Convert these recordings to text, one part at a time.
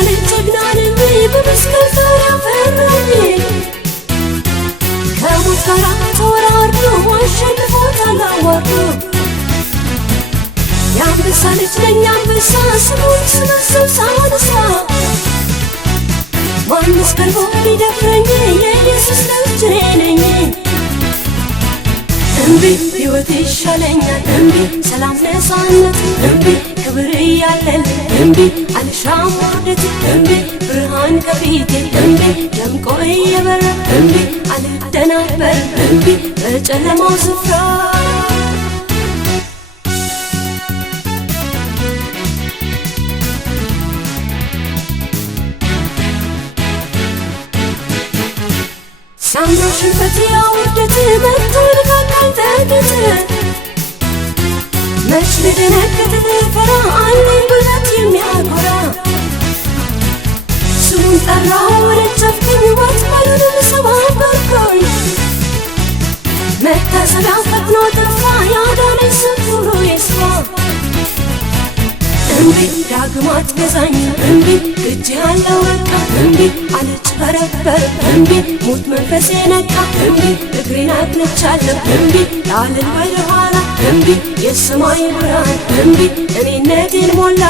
ልጅግናን በመስቀል ዙሪያ ፈራኝ ከሞት ጋር ተወራርዶ አሸንፎታል አዋርዶ የአንበሳ ልጅ ነኝ አንበሳ ስሙን ስመስል ሳነሳ ማንስ ቀርቦ ሊደፍረኝ የኢየሱስ ልጅ ነኝ እምቢ ሕይወት ይሻለኛል እምቢ ሰላም ነፃነት እምቢ ክብር እያለል እምቢ አልሻም ውርደት እምቢ ብርሃን ከፊቴ እምቢ ደምቆ እየበራ እምቢ አልደናበር እምቢ በጨለማው ስፍራ ሳምሮ ሽንፈት ያውርደት መጥቶ ልካካኝ ጠቅት መች ልደነግጥ ልፈራ አለኝ ጉልበት የሚያኮራ ስሙን ጠራው ወደጨፍኩኝ ወጥመዱንም ሰባበርኩኝ መታሰቢያው ፈጥኖ ጠፋ ያዳነኝ ስም ክብሩ ይስፋ እምቢ ዳግም አትገዛኝ እምቢ እጅ ያለው በቃ እምቢ አልጭበረበር እምቢ ሞት መንፈሴ ነቃ እምቢ እግሬን አቅንቻለሁ እምቢ ላልል ወደ ኋላ እምቢ የሰማይ ብርሃን እምቢ እኔነቴን ሞላ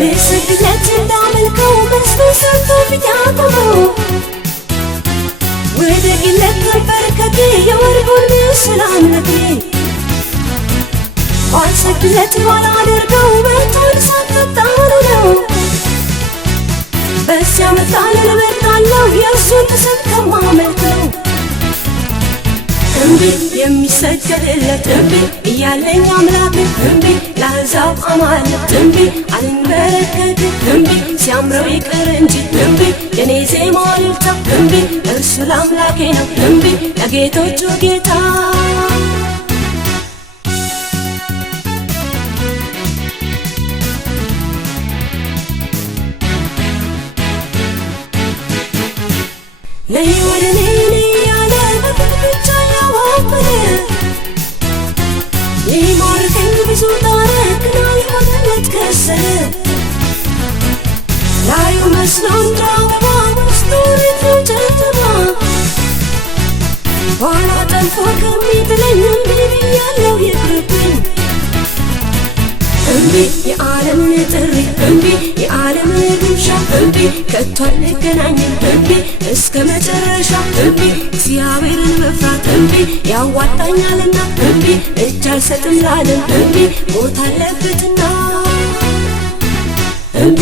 ልስግደት እንዳመልከው መስሎኝ ሰርቶ ፊታቆመው ወደ ግለት ተንበርከኬ የወርቁን ምስል አምልኬ ባልሰግድለት ባላደርገው በቶን ሳትጣሉ ነው በዚያ መጣል እመርጣለሁ የእርሱን ምስል ከማመልከው እምቢ የሚሰገድለት እምቢ እያለኝ አምላክ እምቢ ለአሕዛብ አማልክት እምቢ አልንበረከክ እምቢ ሲያምረው ይቅር እንጂ እምቢ የኔ ዜማ ልልታ እምቢ እርሱ ለአምላኬ ነው እምቢ ለጌቶቹ ጌታ ነይ ወደ እኔ ያለ በብቻ ያዋበለ ሊማርከኝ ብዙ ጣረ ግና ሊሆንለት ከሰለ ላዩ መስሎ እንደ አበባ ውስጡ ቤቱ ጨለማ ኋላ ጠልፎ ከሚጥለኝ እምቢ ብያለሁ ይቅርብኝ እምቢ የዓለም ጥሪ እምቢ የዓለም ግብዣ እምቢ ከቶ አንገናኝም እምቢ እስከ መጨረሻ እምቢ እግዚአብሔርን መፍራት እምቢ ያዋጣኛልና እምቢ እጅ አልሰጥም ላለም እምቢ ሞት አለበትና እምቢ